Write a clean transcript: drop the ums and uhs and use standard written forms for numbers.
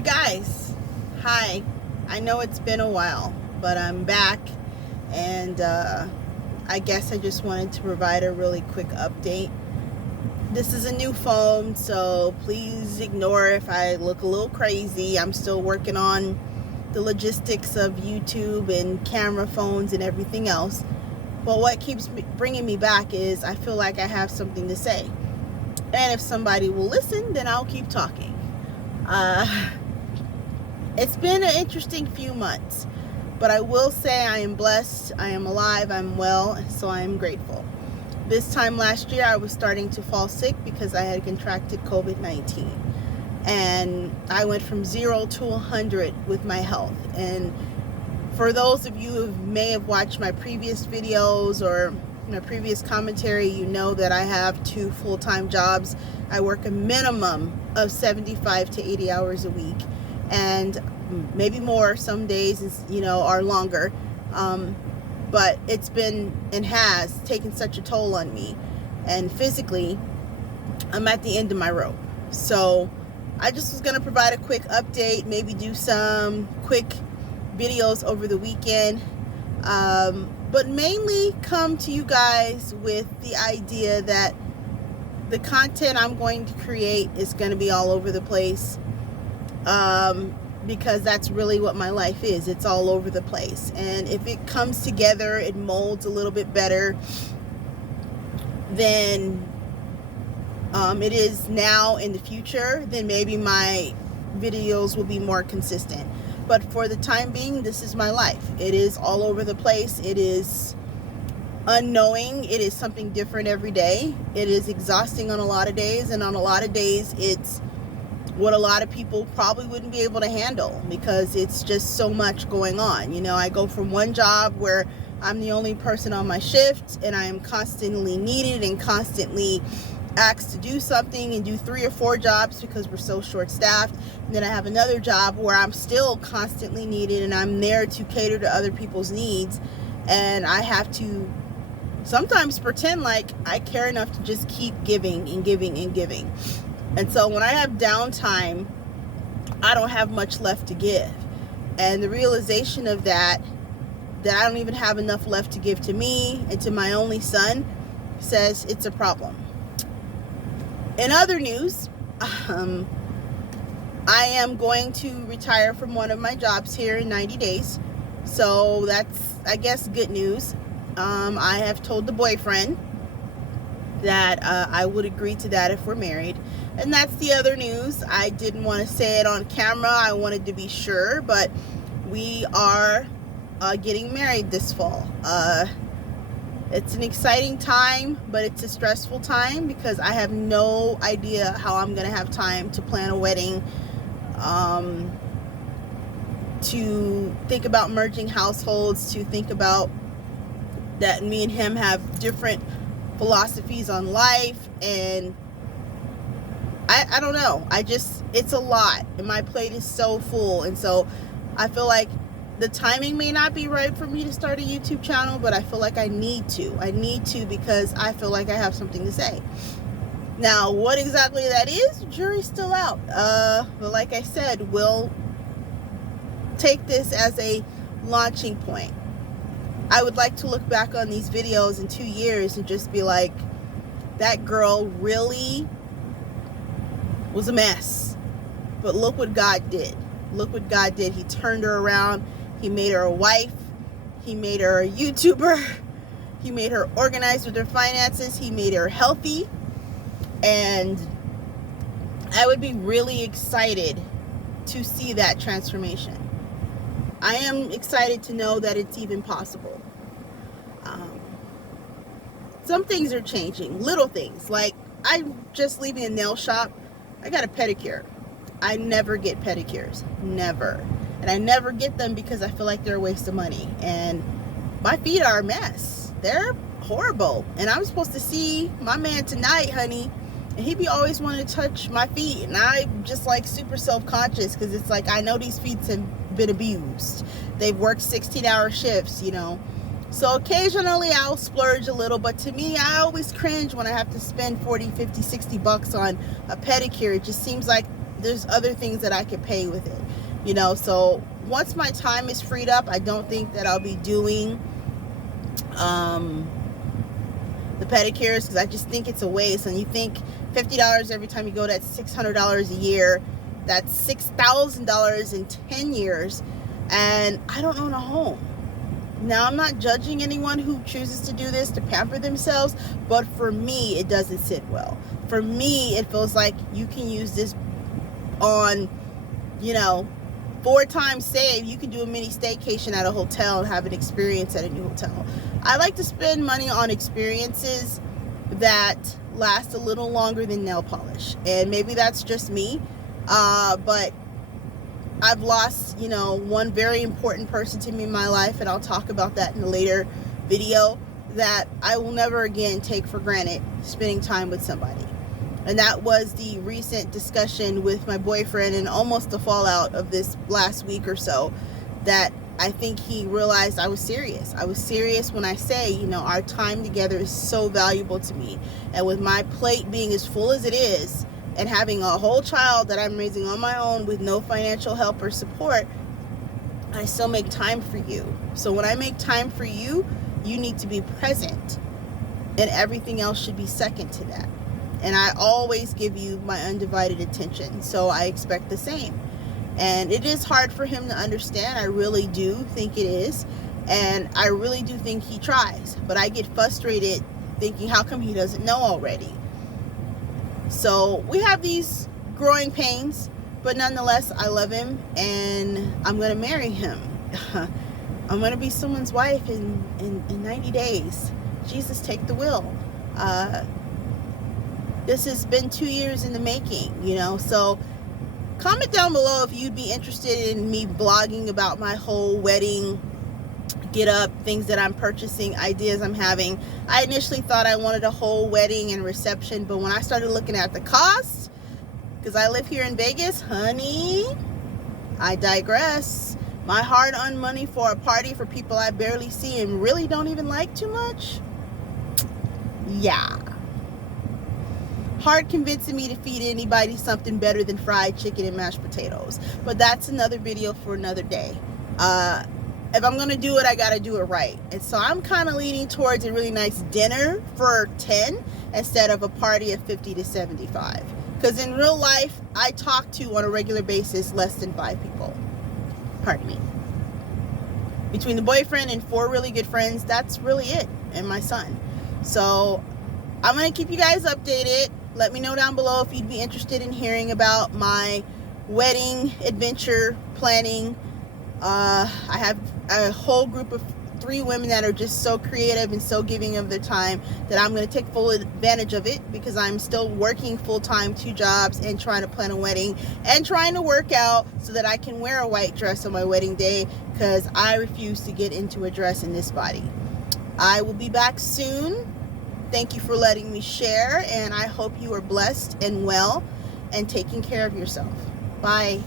You guys, hi. I know it's been a while, but I'm back, and I guess I just wanted to provide a really quick update. This is a new phone, so please ignore if I look a little crazy. I'm still working on the logistics of YouTube and camera phones and everything else. But what keeps bringing me back is I feel like I have something to say. And if somebody will listen, then I'll keep talking. It's been an interesting few months, but I will say I am blessed, I am alive, I'm well, so I am grateful. This time last year, I was starting to fall sick because I had contracted COVID-19. And I went from 0 to 100 with my health. And for those of you who may have watched my previous videos or my previous commentary, you know that I have 2 full-time jobs. I work a minimum of 75 to 80 hours a week, and maybe more some days, are longer. But it's been and has taken such a toll on me, and physically I'm at the end of my rope. So I just was going to provide a quick update, maybe do some quick videos over the weekend, but mainly come to you guys with the idea that the content I'm going to create is going to be all over the place, because that's really what my life is. It's all over the place. And if it comes together, it molds a little bit better than it is now in the future, then maybe my videos will be more consistent. But for the time being, this is my life. It is all over the place. It is unknowing. It is something different every day. It is exhausting on a lot of days, and on a lot of days it's what a lot of people probably wouldn't be able to handle because it's just so much going on. I go from one job where I'm the only person on my shift and I am constantly needed and constantly asked to do something and do 3 or 4 jobs because we're so short-staffed. And then I have another job where I'm still constantly needed and I'm there to cater to other people's needs, and I have to sometimes pretend like I care enough to just keep giving and giving and giving. And so when I have downtime, I don't have much left to give. And the realization of that I don't even have enough left to give to me and to my only son, says it's a problem. In other news, I am going to retire from one of my jobs here in 90 days. So that's, I guess, good news. I have told the boyfriend that I would agree to that if we're married. And that's the other news. I didn't want to say it on camera. I wanted to be sure, but we are getting married this fall. It's an exciting time, but it's a stressful time because I have no idea how I'm going to have time to plan a wedding, to think about merging households, to think about that me and him have different philosophies on life, and I don't know. It's a lot, and my plate is so full, and so I feel like the timing may not be right for me to start a YouTube channel, but I feel like I need to because I feel like I have something to say. Now, what exactly that is, jury's still out. But like I said, we'll take this as a launching point. I would like to look back on these videos in 2 years and just be like, that girl really was a mess. But look what God did. Look what God did. He turned her around. He made her a wife. He made her a YouTuber. He made her organized with her finances. He made her healthy. And I would be really excited to see that transformation. I am excited to know that it's even possible. Some things are changing, little things. Like, I'm just leaving a nail shop. I got a pedicure. I never get pedicures, never. And I never get them because I feel like they're a waste of money. And my feet are a mess. They're horrible. And I'm supposed to see my man tonight, honey, and he be always wanting to touch my feet. And I'm just like super self-conscious because it's like, I know these feet have been abused. They've worked 16-hour shifts, So occasionally I'll splurge a little, but to me, I always cringe when I have to spend 40, 50, 60 bucks on a pedicure. It just seems like there's other things that I could pay with it, you know. So once my time is freed up, I don't think that I'll be doing the pedicures, because I just think it's a waste. And you think $50 every time you go, that's $600 a year. That's $6,000 in 10 years. And I don't own a home. Now, I'm not judging anyone who chooses to do this to pamper themselves, but for me, it doesn't sit well. For me, it feels like you can use this on, you know, 4 times save. You can do a mini staycation at a hotel and have an experience at a new hotel. I like to spend money on experiences that last a little longer than nail polish. And maybe that's just me, but I've lost, you know, one very important person to me in my life, and I'll talk about that in a later video, that I will never again take for granted spending time with somebody. And that was the recent discussion with my boyfriend, and almost the fallout of this last week or so, that I think he realized I was serious. I was serious when I say, you know, our time together is so valuable to me. And with my plate being as full as it is, and having a whole child that I'm raising on my own with no financial help or support, I still make time for you. So when I make time for you, you need to be present, and everything else should be second to that. And I always give you my undivided attention, so I expect the same. And it is hard for him to understand. I really do think it is. And I really do think he tries. But I get frustrated thinking, how come he doesn't know already? So we have these growing pains, but nonetheless, I love him, and I'm going to marry him. I'm going to be someone's wife in 90 days. Jesus, take the wheel. This has been 2 years in the making, you know. So comment down below if you'd be interested in me blogging about my whole wedding get up, things that I'm purchasing, ideas I'm having. I initially thought I wanted a whole wedding and reception, but when I started looking at the cost, because I live here in Vegas, honey, I digress. My hard-earned money for a party for people I barely see and really don't even like too much, yeah. Hard convincing me to feed anybody something better than fried chicken and mashed potatoes. But that's another video for another day. If I'm gonna do it, I gotta do it right. And so I'm kind of leaning towards a really nice dinner for 10 instead of a party of 50 to 75. Because in real life, I talk to, on a regular basis, less than 5 people. Pardon me. Between the boyfriend and 4 really good friends, that's really it, and my son. So I'm gonna keep you guys updated. Let me know down below if you'd be interested in hearing about my wedding adventure planning. I have a whole group of 3 women that are just so creative and so giving of their time that I'm going to take full advantage of it, because I'm still working full-time 2 jobs and trying to plan a wedding and trying to work out so that I can wear a white dress on my wedding day, because I refuse to get into a dress in this body. I will be back soon. Thank you for letting me share, and I hope you are blessed and well and taking care of yourself. Bye.